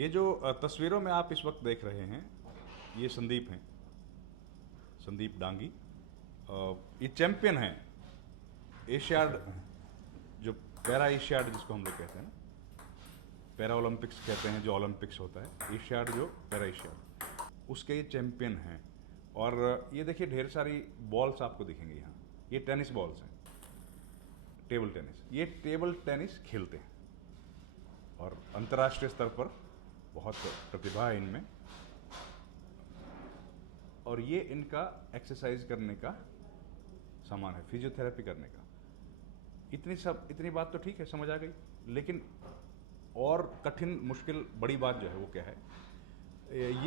ये जो तस्वीरों में आप इस वक्त देख रहे हैं, ये संदीप हैं, संदीप डांगी। ये चैंपियन हैं एशियाड, जो पैरा एशियाड जिसको हम लोग कहते हैं ना, पैरा ओलंपिक्स कहते हैं जो ओलंपिक्स होता है, एशियाड जो पैरा एशियाड, उसके ये चैंपियन हैं। और ये देखिए ढेर सारी बॉल्स आपको दिखेंगे यहाँ, ये टेनिस बॉल्स हैं, टेबल टेनिस। ये टेबल टेनिस खेलते हैं और अंतर्राष्ट्रीय स्तर पर बहुत प्रतिभा है इनमें। और ये इनका एक्सरसाइज करने का सामान है, फिजियोथेरेपी करने का। इतनी बात तो ठीक है, समझ आ गई। लेकिन और कठिन मुश्किल बड़ी बात जो है वो क्या है,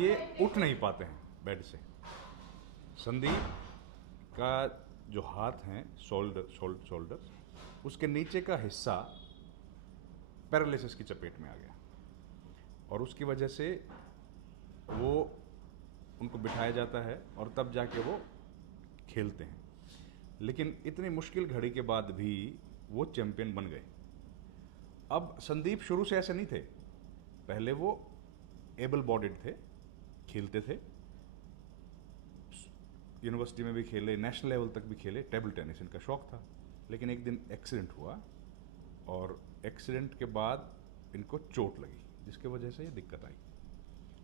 ये उठ नहीं पाते हैं बेड से। संदीप का जो हाथ हैं, शोल्डर, उसके नीचे का हिस्सा पैरालिसिस की चपेट में आ गया और उसकी वजह से वो उनको बिठाया जाता है और तब जाके वो खेलते हैं। लेकिन इतनी मुश्किल घड़ी के बाद भी वो चैंपियन बन गए। अब संदीप शुरू से ऐसे नहीं थे, पहले वो एबल बॉडीड थे, खेलते थे, यूनिवर्सिटी में भी खेले, नेशनल लेवल तक भी खेले, टेबल टेनिस इनका शौक था। लेकिन एक दिन एक्सीडेंट हुआ और एक्सीडेंट के बाद इनको चोट लगी, जिसके वजह से ये दिक्कत आई।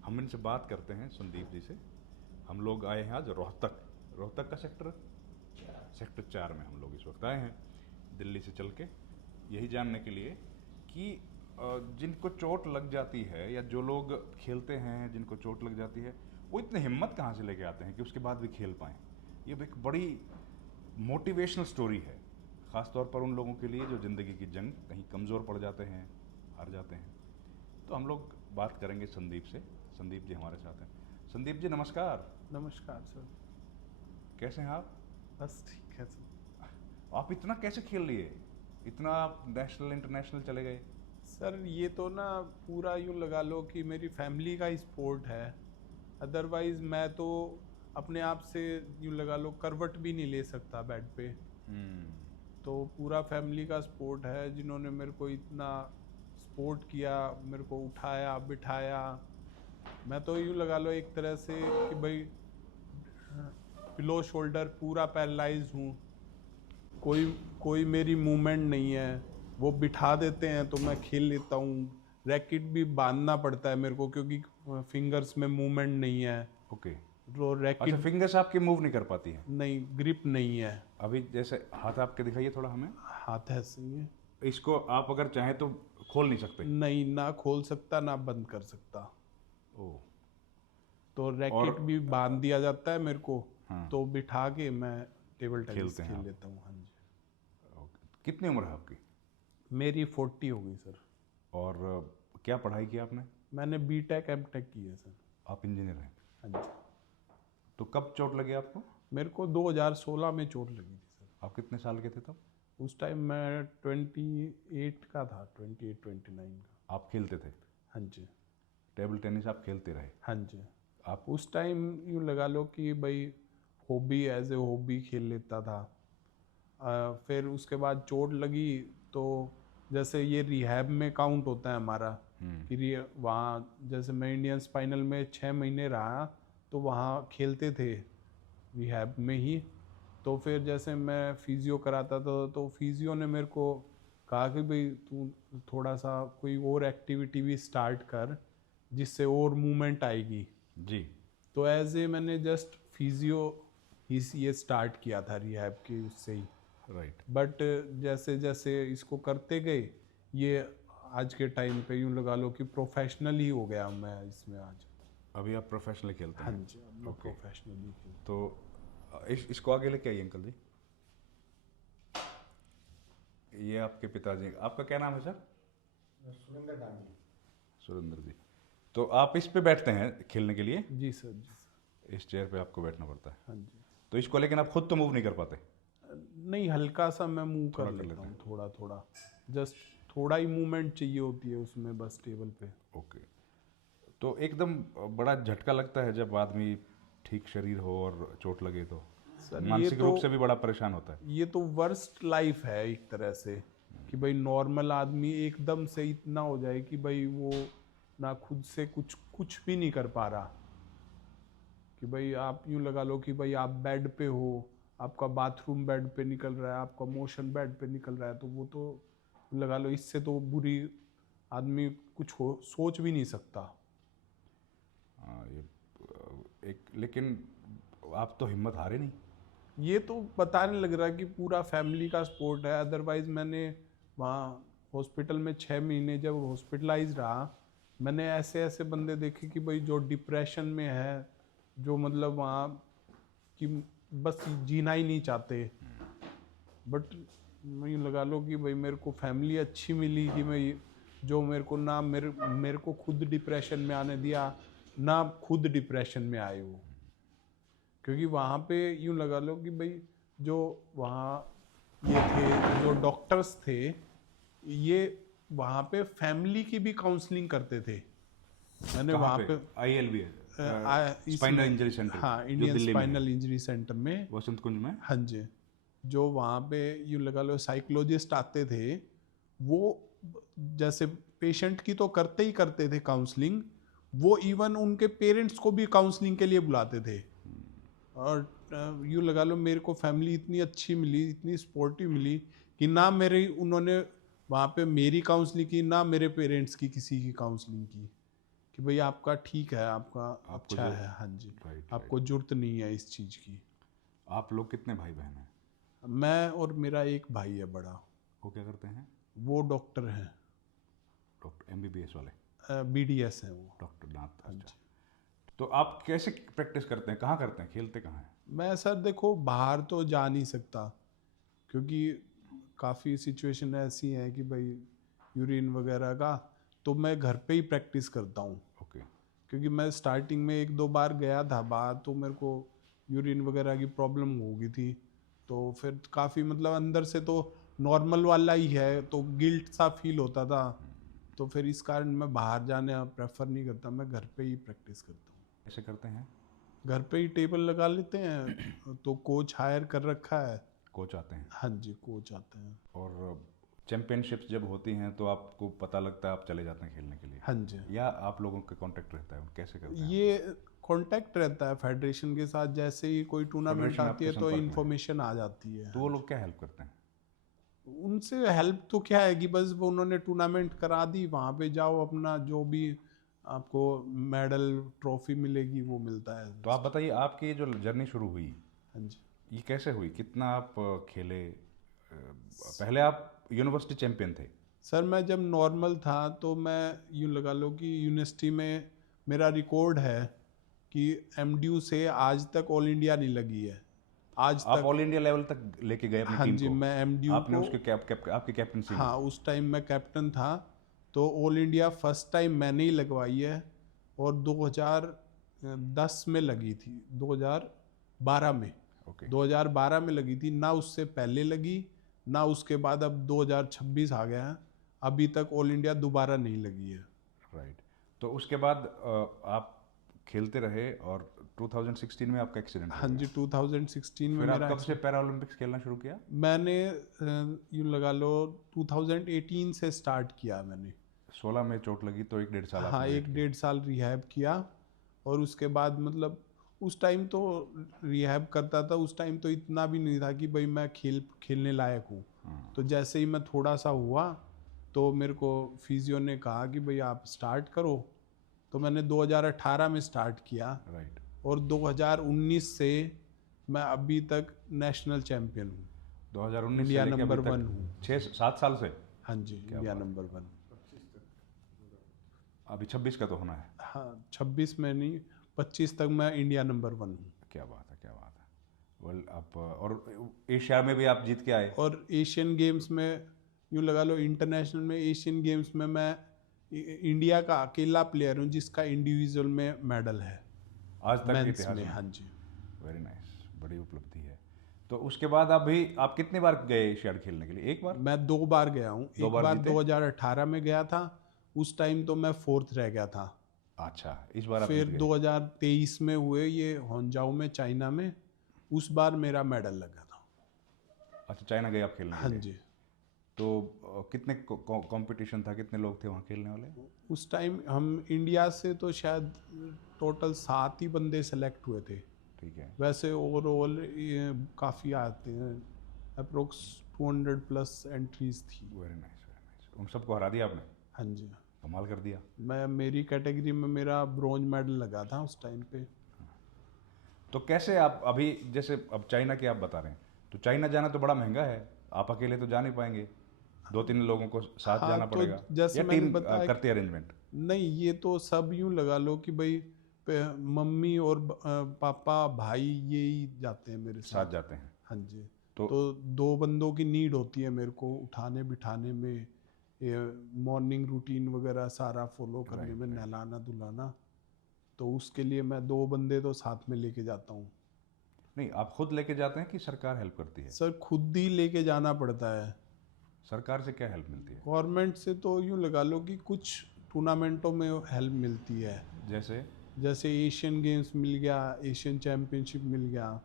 हम इनसे बात करते हैं, संदीप जी से। हम लोग आए हैं आज रोहतक का सेक्टर 4 में हम लोग इस वक्त आए हैं, दिल्ली से चल के, यही जानने के लिए कि जिनको चोट लग जाती है या जो लोग खेलते हैं जिनको चोट लग जाती है, वो इतनी हिम्मत कहाँ से लेके आते हैं कि उसके बाद भी खेल पाएँ। ये एक बड़ी मोटिवेशनल स्टोरी है, ख़ासतौर पर उन लोगों के लिए जो ज़िंदगी की जंग कहीं कमज़ोर पड़ जाते हैं, हार जाते हैं। तो हम लोग बात करेंगे संदीप से। संदीप जी हमारे साथ हैं। संदीप जी नमस्कार। नमस्कार सर। कैसे हैं आप? बस ठीक है सर। आप इतना कैसे खेल लिए, इतना आप नेशनल इंटरनेशनल चले गए? सर ये तो ना पूरा यूँ लगा लो कि मेरी फैमिली का स्पोर्ट है। अदरवाइज मैं तो अपने आप से यूँ लगा लो करवट भी नहीं ले सकता बेड पे। तो पूरा फैमिली का स्पोर्ट है, जिन्होंने मेरे को इतना सपोर्ट किया, मेरे को उठाया बिठाया। मैं तो यूँ लगा लो एक तरह से कि भाई बिलो शोल्डर पूरा पैरालाइज हूँ, कोई मेरी मूवमेंट नहीं है। वो बिठा देते हैं तो मैं खेल लेता हूँ। रैकेट भी बांधना पड़ता है मेरे को क्योंकि फिंगर्स में मूवमेंट नहीं है। ओके। तो रैकेट अच्छा, फिंगर्स आपकी मूव नहीं कर पाती हैं? नहीं, ग्रिप नहीं है। अभी जैसे हाथ आपके दिखाइए थोड़ा हमें। हाथ ऐसे ही है। इसको आप अगर चाहें तो खोल नहीं सकते? नहीं, ना खोल सकता ना बंद कर सकता। ओह। तो रैकेट भी बांध दिया जाता है मेरे को। हाँ। तो बिठा के मैं टेबल टेनिस खेलते हैं खेल आप? लेता हूँ। हाँ जी। कितनी उम्र है आपकी? मेरी 40 हो गई सर। और क्या पढ़ाई की आपने? मैंने बीटेक एमटेक की है सर। आप इंजीनियर हैं? हाँ जी। तो कब चोट लगी आपको? मेरे को 2016 में चोट लगी थी सर। आप कितने साल के थे तब? उस टाइम मैं 28 का था, 28-29 का। आप खेलते थे? हाँ जी। टेबल टेनिस आप खेलते रहे? हाँ जी। आप उस टाइम यूँ लगा लो कि भाई हॉबी, एज ए हॉबी खेल लेता था। फिर उसके बाद चोट लगी तो जैसे ये रिहैब में काउंट होता है हमारा कि वहाँ जैसे मैं इंडियन स्पाइनल में 6 महीने रहा, तो वहाँ खेलते थे रिहैब में ही। तो फिर जैसे मैं फिजियो कराता था तो फिजियो ने मेरे को कहा कि भाई तू थोड़ा सा कोई और एक्टिविटी भी स्टार्ट कर जिससे और मूवमेंट आएगी जी। तो एज ए मैंने जस्ट फिजियो ही ये स्टार्ट किया था रिहैब की उससे ही। राइट। बट जैसे जैसे इसको करते गए, ये आज के टाइम पे यूँ लगा लो कि प्रोफेशनल ही हो गया मैं इसमें आज। अभी आप प्रोफेशनली खेलते हाँ हैं? जी, अब मैं प्रोफेशनली खेलता तो इसको आगे लेके आइए अंकल जी। ये आपके पिताजी, आपका क्या नाम है सर? सुरेंद्र डांगी। सुरेंद्र जी। तो आप इस पे बैठते हैं खेलने के लिए? हूँ। जी सर, जी सर। इस चेयर पे आपको बैठना पड़ता है? हाँ जी। तो इसको लेकिन आप खुद तो मूव नहीं कर पाते? नहीं, हल्का सा मैं मूव कर कर लेता हूँ, थोड़ा थोड़ा, जस्ट थोड़ा ही मूवमेंट चाहिए होती है उसमें बस टेबल पे। ओके। तो एकदम बड़ा झटका लगता है जब आदमी ठीक शरीर हो और चोट लगे तो? सर मानसिक रूप से भी बड़ा परेशान होता है? ये तो वर्स्ट लाइफ है एक तरह से कि भाई नॉर्मल आदमी एकदम से इतना हो जाए कि भाई वो ना खुद से कुछ भी नहीं कर पा रहा। कि भाई आप यूँ लगा लो कि भाई आप बेड पे हो, आपका बाथरूम बेड पे निकल रहा है, आपका मोशन बेड पे निकल रहा है, तो वो तो लगा लो इससे तो बुरी आदमी कुछ हो सोच भी नहीं सकता। ये एक, लेकिन आप तो हिम्मत हारे नहीं। ये तो पता नहीं लग रहा कि पूरा फैमिली का सपोर्ट है। अदरवाइज मैंने वहाँ हॉस्पिटल में 6 महीने जब हॉस्पिटलाइज रहा, मैंने ऐसे ऐसे बंदे देखे कि भाई जो डिप्रेशन में है, जो मतलब वहाँ कि बस जीना ही नहीं चाहते। बट मैं लगा लो कि भाई मेरे को फैमिली अच्छी मिली कि मैं जो मेरे को ना मेरे को खुद डिप्रेशन में आने दिया, ना खुद डिप्रेशन में आए वो। क्योंकि वहाँ पे यूँ लगा लो कि भाई जो वहाँ ये थे जो डॉक्टर्स थे, ये वहाँ पे फैमिली की भी काउंसलिंग करते थे। मैंने वहाँ पे ILB इसमें- स्पाइनल इंजरी सेंटर, हाँ, जो इंडियन दिल्ली में है, स्पाइनल इंजरी सेंटर में, वसंत कुंज में। हाँ जी, जो वहाँ पे यूँ लगा लो साइकोलॉजिस्ट आते थे, वो जैसे पेशेंट की तो करते ही करते थे काउंसलिंग, वो इवन उनके पेरेंट्स को भी काउंसलिंग के लिए बुलाते थे। और यूँ लगा लो मेरे को फैमिली इतनी अच्छी मिली, इतनी सपोर्टिव मिली कि ना मेरे उन्होंने वहाँ पे मेरी काउंसलिंग की, ना मेरे पेरेंट्स की किसी की काउंसलिंग की कि भाई आपका ठीक है, आपका अच्छा है, हाँ जी, आपको जरूरत नहीं है इस चीज़ की। आप लोग कितने भाई बहन हैं? मैं और मेरा एक भाई है बड़ा। वो क्या करते हैं? वो डॉक्टर हैं, डॉक्टर MBBS वाले, BDS हैं वो। डॉक्टर नाथ। हाँ अच्छा। जी। तो आप कैसे प्रैक्टिस करते हैं, कहाँ करते हैं, खेलते कहाँ हैं? मैं सर देखो बाहर तो जा नहीं सकता, क्योंकि काफ़ी सिचुएशन ऐसी हैं कि भाई यूरिन वगैरह का, तो मैं घर पे ही प्रैक्टिस करता हूँ। ओके। क्योंकि मैं स्टार्टिंग में 1-2 बार गया था बाहर, तो मेरे को यूरिन वगैरह की प्रॉब्लम हो गई थी, तो फिर काफ़ी मतलब अंदर से तो नॉर्मल वाला ही है, तो गिल्ट सा फील होता था, तो फिर इस कारण मैं बाहर जाने प्रेफर नहीं करता, मैं घर पे ही प्रैक्टिस करता हूँ। कैसे करते हैं? घर पे ही टेबल लगा लेते हैं, तो कोच हायर कर रखा है। कोच आते हैं? हाँ जी, कोच आते हैं। और चैंपियनशिप्स जब होती हैं तो आपको पता लगता है, आप चले जाते हैं खेलने के लिए? हाँ जी, या आप लोगों के कांटेक्ट रहता है, कैसे करते हैं? ये कांटेक्ट रहता है फेडरेशन के साथ, जैसे ही कोई टूर्नामेंट फेडरेशन आती आपके है तो संपर्क में है? इन्फॉर्मेशन आ जाती है। तो वो लोग क्या हेल्प करते हैं? उनसे हेल्प तो क्या है कि बस वो उन्होंने टूर्नामेंट करा दी, वहाँ पे जाओ, अपना जो भी आपको मेडल ट्रॉफी मिलेगी वो मिलता है। तो आप बताइए, आपकी ये जो जर्नी शुरू हुई, हाँ जी ये कैसे हुई? कितना आप खेले? पहले आप यूनिवर्सिटी चैंपियन थे? सर, मैं जब नॉर्मल था तो मैं यूँ लगा लो कि यूनिवर्सिटी में मेरा रिकॉर्ड है कि MDU से आज तक ऑल इंडिया नहीं लगी है आज आप तक। ऑल इंडिया लेवल तक लेके गए अपनी हाँ टीम जी, को? मैं MDU आपने को, उसके आपकी कैप्टनसी में? हाँ उस टाइम मैं कैप्टन था, तो ऑल इंडिया फर्स्ट टाइम मैंने ही लगवाई है, और 2010 में लगी थी, 2012 में। ओके। 2012 में लगी थी ना, उससे पहले लगी ना उसके बाद। अब 2026 आ गया है, अभी तक ऑल इंडिया दोबारा नहीं लगी है। राइट। तो उसके बाद आप खेलते रहे और 2016 में आपका एक्सीडेंट हो हाँ जी, गया। 2016 में फिर आप मेरा कब से पैरा ओलंपिक्स खेलना शुरू किया? मैंने यूँ लगा लो 2018 से स्टार्ट किया मैंने। 16 में चोट लगी तो 1-1.5 साल हाँ, आपने wait किया। 1-1.5 साल रिहैब किया, और उसके बाद मतलब उस टाइम तो रिहैब करता था, उस टाइम तो इतना भी नहीं था कि भाई मैं खेलने लायक हूँ। हाँ। तो जैसे ही मैं थोड़ा सा हुआ तो मेरे को फिजियो ने कहा कि भाई आप स्टार्ट करो, तो मैंने 2018 में स्टार्ट किया, राइट। और 2019 से मैं अभी तक नेशनल चैम्पियन हूँ, 2019 से इंडिया लेके अभी नंबर तक 1 हूँ। 6-7 साल से? हाँ जी, इंडिया नंबर 1। अभी 26 का तो होना है। हाँ, 26 में नहीं, 25 तक मैं इंडिया नंबर 1 हूँ। क्या बात है, क्या बात है। वेल, आप और एशिया में भी आप जीत के आए? और एशियन गेम्स में यूँ लगा लो, इंटरनेशनल में एशियन गेम्स में मैं इंडिया का अकेला प्लेयर हूँ जिसका इंडिविजुअल में मेडल है आज तक के मेंस इतिहास में। में? हाँ जी। वेरी नाइस, बड़ी उपलब्धि है। तो उसके बाद आप कितनी बार गए एशियाड खेलने के लिए? एक बार? मैं 2 बार गया हूँ। एक बार बार जीते? 2018 में गया था, उस टाइम तो मैं 4th रह गया था। अच्छा, इस बार आप फिर जीत गए? 2023 में हुए ये होंजाओ में, चाइना में, उस बार मेरा मेडल लगा था। अच्छा, चाइना गए आप खेलने के हाँ लिए? जी। तो कितने कंपटीशन था, कितने लोग थे वहाँ खेलने वाले? उस टाइम हम इंडिया से तो शायद टोटल 7 ही बंदे सेलेक्ट हुए थे। ठीक है। वैसे ओवरऑल काफ़ी आते हैं, अप्रोक्स 200 प्लस एंट्रीज थी। Very nice, very nice. उन सबको हरा दिया आपने? हाँ जी। कमाल कर दिया। मेरी कैटेगरी में मेरा ब्रोंज मेडल लगा था उस टाइम पे। तो कैसे आप अभी, जैसे अब चाइना की आप बता रहे हैं, तो चाइना जाना तो बड़ा महंगा है, आप अकेले तो जा नहीं पाएंगे, 2-3 लोगों को साथ हाँ, जाना तो पड़ेगा, जैसे या मैंने टीम बताया करती है अरेंजमेंट? नहीं, ये तो सब यूं लगा लो कि भाई मम्मी और पापा भाई ये ही जाते हैं मेरे साथ साथ। जाते हैं। हाँ जी। तो तो 2 बंदों की नीड होती है मेरे को उठाने बिठाने में, मॉर्निंग रूटीन वगैरह सारा फॉलो करने में, नहलाना धुलाना, तो उसके लिए मैं 2 बंदे तो साथ में लेके जाता हूँ। नहीं, आप खुद लेके जाते हैं कि सरकार हेल्प करती है? सर खुद ही लेके जाना पड़ता है। सरकार से क्या हेल्प मिलती है? गवर्नमेंट से तो यूं लगा लो कि कुछ टूर्नामेंटों में हेल्प मिलती है, जैसे एशियन गेम्स मिल गया, एशियन चैम्पियनशिप मिल गया,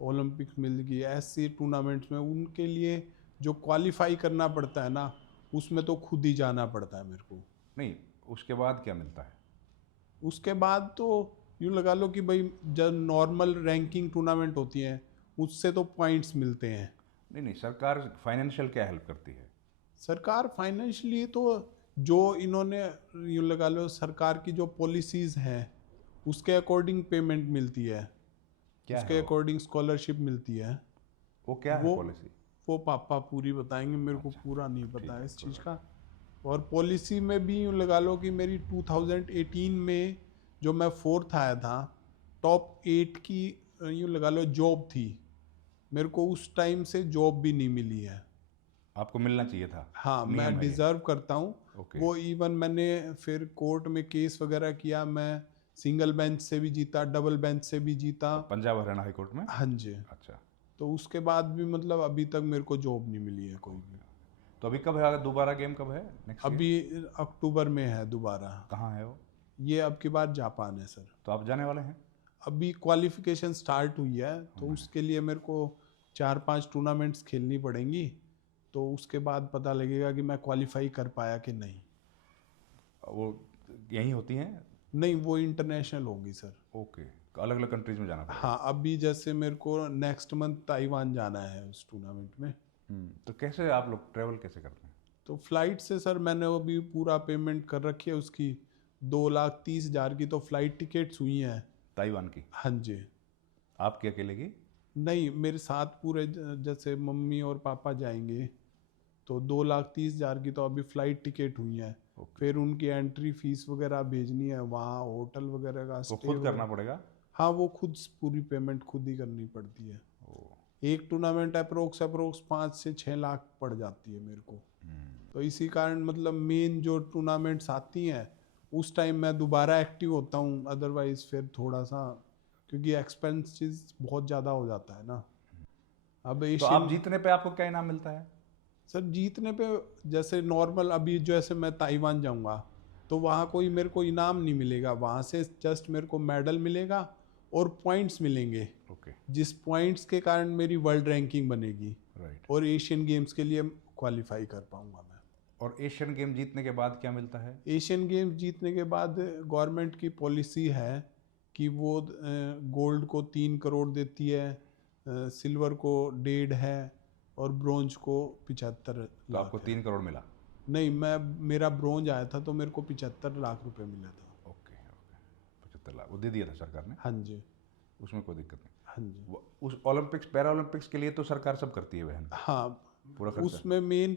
ओलंपिक्स मिल गई, ऐसे टूर्नामेंट्स में उनके लिए जो क्वालिफाई करना पड़ता है ना, उसमें तो खुद ही जाना पड़ता है मेरे को। नहीं, उसके बाद क्या मिलता है? उसके बाद तो यूँ लगा लो कि भाई जब नॉर्मल रैंकिंग टूर्नामेंट होती हैं उससे तो पॉइंट्स मिलते हैं। नहीं नहीं, सरकार फाइनेंशियल क्या हेल्प करती है? सरकार फाइनेंशियली तो जो इन्होंने यूँ लगा लो सरकार की जो पॉलिसीज़ हैं उसके अकॉर्डिंग पेमेंट मिलती है, क्या उसके है वो? अकॉर्डिंग स्कॉलरशिप मिलती है। वो क्या है पॉलिसी? वो पापा पूरी बताएंगे, मेरे को पूरा नहीं ठीक पता है, है इस कोई चीज़ का। और पॉलिसी में भी यूँ लगा लो कि मेरी 2018 में जो मैं 4th आया था, टॉप 8 की यूँ लगा लो जॉब थी, मेरे को उस टाइम से जॉब भी नहीं मिली है। आपको मिलना चाहिए था? हाँ, नियम मैं है ये? डिज़र्व करता हूँ। ओके। वो इवन मैंने फिर कोर्ट में केस वगैरह किया, मैं सिंगल बेंच से भी जीता, डबल बेंच से भी जीता। पंजाब हरियाणा हाई कोर्ट में? हाँ जी। अच्छा। तो उसके बाद भी मतलब अभी तक मेरे को जॉब नहीं मिली है कोई भी। तो अभी कब है दोबारा गेम, कब है नेक्स्ट? अभी अक्टूबर में है दोबारा। कहाँ है वो? ये अब की बार जापान है सर। तो आप जाने वाले हैं? अभी क्वालिफिकेशन स्टार्ट हुई है, तो उसके लिए मेरे को 4-5 टूर्नामेंट्स खेलनी पड़ेंगी, तो उसके बाद पता लगेगा कि मैं क्वालिफाई कर पाया कि नहीं। वो यहीं होती हैं? नहीं, वो इंटरनेशनल होंगी सर। ओके, अलग अलग कंट्रीज में जाना पड़ेगा। हाँ, अभी जैसे मेरे को नेक्स्ट मंथ ताइवान जाना है उस टूर्नामेंट में। तो कैसे आप लोग ट्रैवल कैसे करते हैं? तो फ्लाइट से सर मैंने अभी पूरा पेमेंट कर रखी है उसकी, 2,30,000 की तो फ्लाइट टिकट्स हुई हैं। ताइवान की? हाँ जी। आपके अकेले की? नहीं, मेरे साथ पूरे जैसे मम्मी और पापा जाएंगे, तो 2,30,000 की तो अभी फ्लाइट टिकट हुई है। फिर उनकी एंट्री फीस वगैरह भेजनी है, वहाँ होटल वगैरह का तो स्टे खुद करना पड़ेगा? हाँ, वो खुद पूरी पेमेंट खुद ही करनी पड़ती है। एक टूर्नामेंट अप्रोक्स 5 से 6 लाख पड़ जाती है मेरे को। तो इसी कारण मतलब मेन जो टूर्नामेंट्स आती हैं उस टाइम मैं दोबारा एक्टिव होता हूँ, अदरवाइज फिर थोड़ा सा क्योंकि एक्सपेंसेस बहुत ज़्यादा हो जाता है ना। अब तो एशियन आप जीतने पे आपको क्या इनाम मिलता है? सर जीतने पे जैसे नॉर्मल अभी जैसे मैं ताइवान जाऊंगा तो वहाँ कोई मेरे को इनाम नहीं मिलेगा, वहाँ से जस्ट मेरे को मेडल मिलेगा और पॉइंट्स मिलेंगे। ओके। जिस पॉइंट्स के कारण मेरी वर्ल्ड रैंकिंग बनेगी राइट। और एशियन गेम्स के लिए क्वालिफाई कर पाऊंगा मैं। और एशियन गेम जीतने के बाद क्या मिलता है? एशियन गेम्स जीतने के बाद गवर्नमेंट की पॉलिसी है कि वो गोल्ड को 3 करोड़ देती है, सिल्वर को 1.5 है और ब्रोंज को 75 तो लाख आपको है। 3 करोड़ मिला? नहीं, मेरा ब्रोंज आया था तो मेरे को 75 लाख रुपए मिला था। ओके ओके, 75 लाख वो दे दिया था सरकार ने? हाँ जी। उसमें कोई दिक्कत नहीं? हाँ जी। उस ओलंपिक्स पैरा ओलंपिक्स के लिए तो सरकार सब करती है बहन? हाँ, पूरा खर्चा उसमें मेन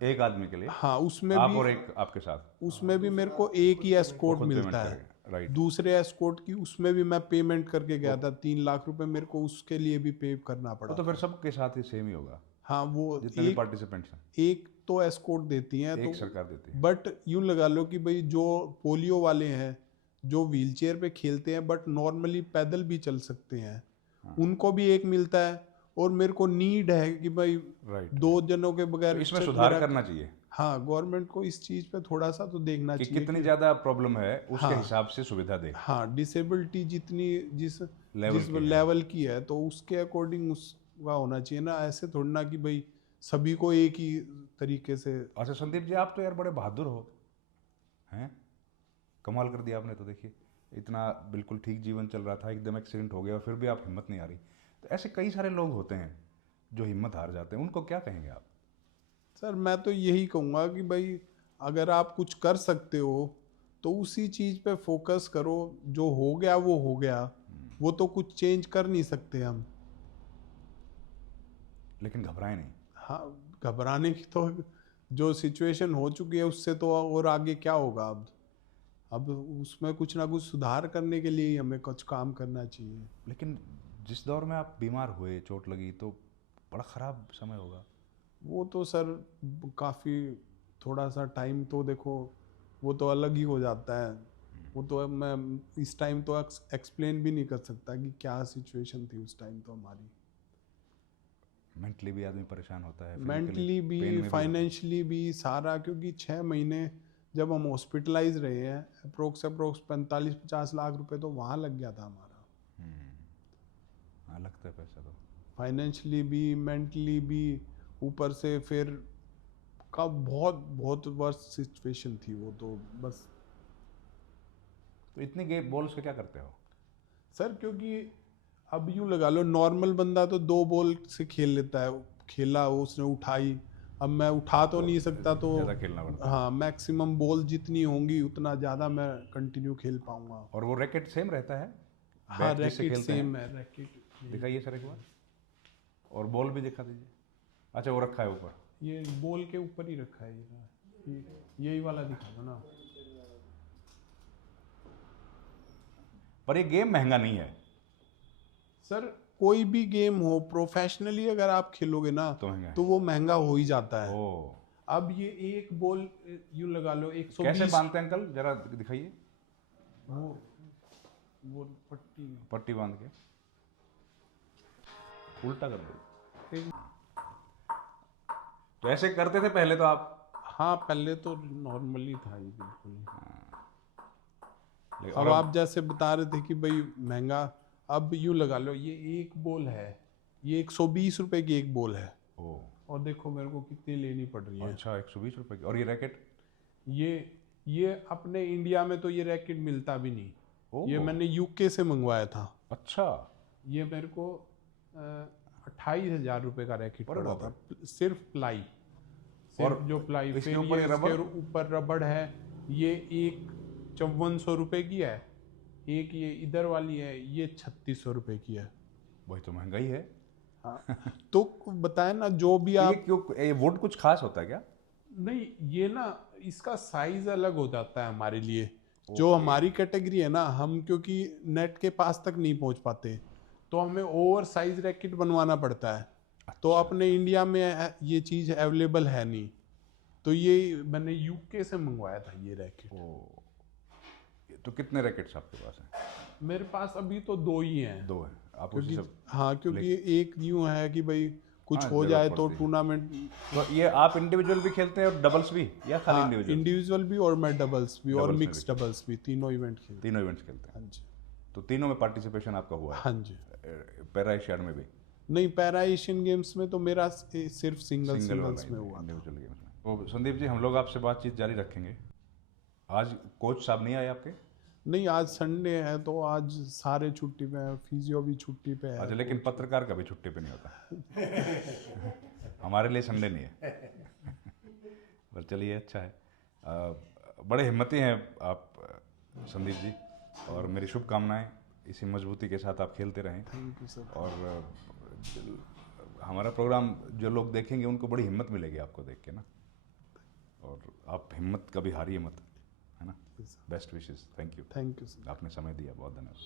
एक आदमी के लिए? हाँ, उसमें आप भी और एक आपके साथ? उसमें भी मेरे को एक ही एस्कॉर्ट खुद मिलता पेमेंट है। करेगा? राइट। दूसरे एस्कॉर्ट की उसमें भी मैं पेमेंट करके गया था, 3 लाख रुपए मेरे को उसके लिए भी पे करना पड़ा। तो फिर सबके साथ ही सेम ही होगा? हाँ, वो जितने भी पार्टिसिपेंट्स हैं एक तो एस्कॉर्ट देती हैं, एक तो सरकार देती है। बट यूं लगा लो कि भाई जो पोलियो वाले हैं जो व्हीलचेयर पे खेलते हैं बट नॉर्मली पैदल भी चल सकते हैं, उनको भी एक मिलता है। और मेरे को नीड है कि भाई राइट। 2 जनों के बगैर तो इसमें सुधार करना चाहिए। हाँ, गवर्नमेंट को इस चीज पे थोड़ा सा तो देखना कि चाहिए कितनी ज्यादा प्रॉब्लम है उसके हाँ, हिसाब से सुविधा दे। हाँ, डिसेबिलिटी जितनी जिस लेवल की है। लेवल की है तो उसके अकॉर्डिंग उसका होना चाहिए ना। ऐसे थोड़ी ना कि भाई सभी को एक ही तरीके से। अच्छा संदीप जी, आप तो यार बड़े बहादुर हो, हैं? कमाल कर दिया आपने तो। देखिए, इतना बिल्कुल ठीक जीवन चल रहा था, एकदम एक्सीडेंट हो गया और फिर भी आप हिम्मत नहीं आ रही। तो ऐसे कई सारे लोग होते हैं जो हिम्मत हार जाते हैं, उनको क्या कहेंगे आप? सर मैं तो यही कहूँगा कि भाई अगर आप कुछ कर सकते हो तो उसी चीज़ पे फोकस करो। जो हो गया वो हो गया, वो तो कुछ चेंज कर नहीं सकते हम। लेकिन घबराए नहीं। हाँ, घबराने की तो जो सिचुएशन हो चुकी है उससे तो और आगे क्या होगा अब उसमें कुछ ना कुछ सुधार करने के लिए ही हमें कुछ काम करना चाहिए। लेकिन जिस दौर में आप बीमार हुए, चोट लगी, तो बड़ा ख़राब समय होगा। वो तो सर काफ़ी थोड़ा सा टाइम तो देखो वो तो अलग ही हो जाता है। वो तो अब मैं इस टाइम तो एक्सप्लेन भी नहीं कर सकता कि क्या सिचुएशन थी उस टाइम तो हमारी। मेंटली भी आदमी परेशान होता है, फिजिकली मेंटली भी, पेन में भी। फाइनेंशियली भी, सारा। क्योंकि 6 महीने जब हम हॉस्पिटलाइज रहे हैं, अप्रोक्स 45-50 लाख रुपए तो वहाँ लग गया था हमारा। हाँ, लगता है पैसा तो। फाइनेंशियली भी, मेंटली भी, ऊपर से फिर का बहुत बहुत वर्स्ट सिचुएशन थी वो तो बस। तो इतने गेम बॉल्स का क्या करते हो? सर क्योंकि अब यूँ लगा लो नॉर्मल बंदा तो 2 बॉल से खेल लेता है, खेला वो उसने उठाई। अब मैं उठा तो नहीं सकता तो ज़्यादा खेलना पड़ता है। हाँ, मैक्सिमम बॉल जितनी होंगी उतना ज़्यादा मैं कंटिन्यू खेल पाऊंगा। और वो रैकेट सेम रहता है? हाँ, बैट जिससे रैकेट खेलते हैं? सेम है, रैकेट। दिखाइए सर एक बार। और बॉल भी दिखा दीजिए। अच्छा, वो रखा है ऊपर। ये बॉल के ऊपर ही रखा है यही वाला दिखा दो ना। पर ये गेम महंगा नहीं है। सर कोई भी गेम हो प्रोफेशनली अगर आप खेलोगे ना तो महंगा है। तो वो महंगा हो ही जाता है। ओ, अब ये एक बॉल यूँ लगा लो कैसे 120। बांधते हैं अंकल, जरा दिखाइए। वो पट्टी पट्टी बांध के उल्टा कर दो। एक। तो ऐसे करते थे पहले तो आप? हाँ, पहले तो नॉर्मली था ये बिल्कुल। और अब आप जैसे बता रहे थे कि भाई महंगा, अब यूँ लगा लो ये एक बॉल है, ये 120 रुपए की एक बॉल है। ओ, और देखो मेरे को कितनी लेनी पड़ रही है। अच्छा, 120 रुपए की। और ये रैकेट? ये अपने इंडिया में तो ये रैकेट मिलता भी नहीं। ओ, ये मैंने यूके से मंगवाया था। अच्छा। ये मेरे को 28,000 रुपए का रैकेट अरे पड़ा बाप था, सिर्फ प्लाई। और सिर्फ जो प्लाई, इसके फिर ऊपर ये ये इसके रबड़? ऊपर रबड़ है। ये एक 5400 रुपए की है, एक ये इधर वाली है ये 3600 रुपए की है। वही तो महंगाई है। हाँ, तो बताए ना जो भी तो ये आप। क्यों, ये वुड कुछ खास होता है क्या? नहीं, ये ना इसका साइज अलग हो जाता है हमारे लिए। जो हमारी कैटेगरी है ना, हम क्योंकि नेट के पास तक नहीं पहुंच पाते तो हमें ओवर साइज रैकेट बनवाना पड़ता है। तो अपने इंडिया में ये चीज़ अवेलेबल है नहीं, तो ये मैंने यूके से मंगवाया था ये रैकेट। तो कितने रैकेट्स आपके पास हैं? मेरे पास अभी तो 2 ही हैं। 2 हैं। आप क्योंकि उसी सब। हाँ, क्योंकि एक यूँ है कि भाई कुछ हाँ, हो जरूरत जाए तो पड़ती है। टूर्नामेंट। तो ये आप इंडिविजुअल भी खेलते हैं और डबल्स भी, या खाली हाँ, इंडिविजुअल? इंडिविजुअल भी और मैं डबल्स भी और डबल्स में मिक्स भी। डबल्स भी, तीनों इवेंट खेलते हैं। तीनों इवेंट्स खेलते हैं। हाँ जी। तो तीनों में पार्टिसिपेशन आपका हुआ है? हाँ जी। पैरा एशियाड में भी? नहीं, पैरा एशियन गेम्स में तो मेरा सिर्फ सिंगल सिंगल्स वाला में हुआ था। इंडिविजुअल गेम्स में। तो संदीप जी, हम लोग आपसे बातचीत जारी रखेंगे। आज कोच साहब नहीं आए आपके? नहीं, आज संडे है तो आज सारे छुट्टी पे हैं, फिजियो भी छुट्टी पे है। अच्छा, लेकिन पत्रकार कभी छुट्टी पे नहीं होता। हमारे लिए संडे नहीं है। पर चलिए, अच्छा है। बड़े हिम्मती हैं आप संदीप जी, और मेरी शुभकामनाएं इसी मजबूती के साथ आप खेलते रहें। Thank you sir. और हमारा प्रोग्राम जो लोग देखेंगे उनको बड़ी हिम्मत मिलेगी आपको देख के ना। और आप हिम्मत कभी हारिए मत, है ना। Best wishes. Thank you sir. आपने समय दिया, बहुत धन्यवाद।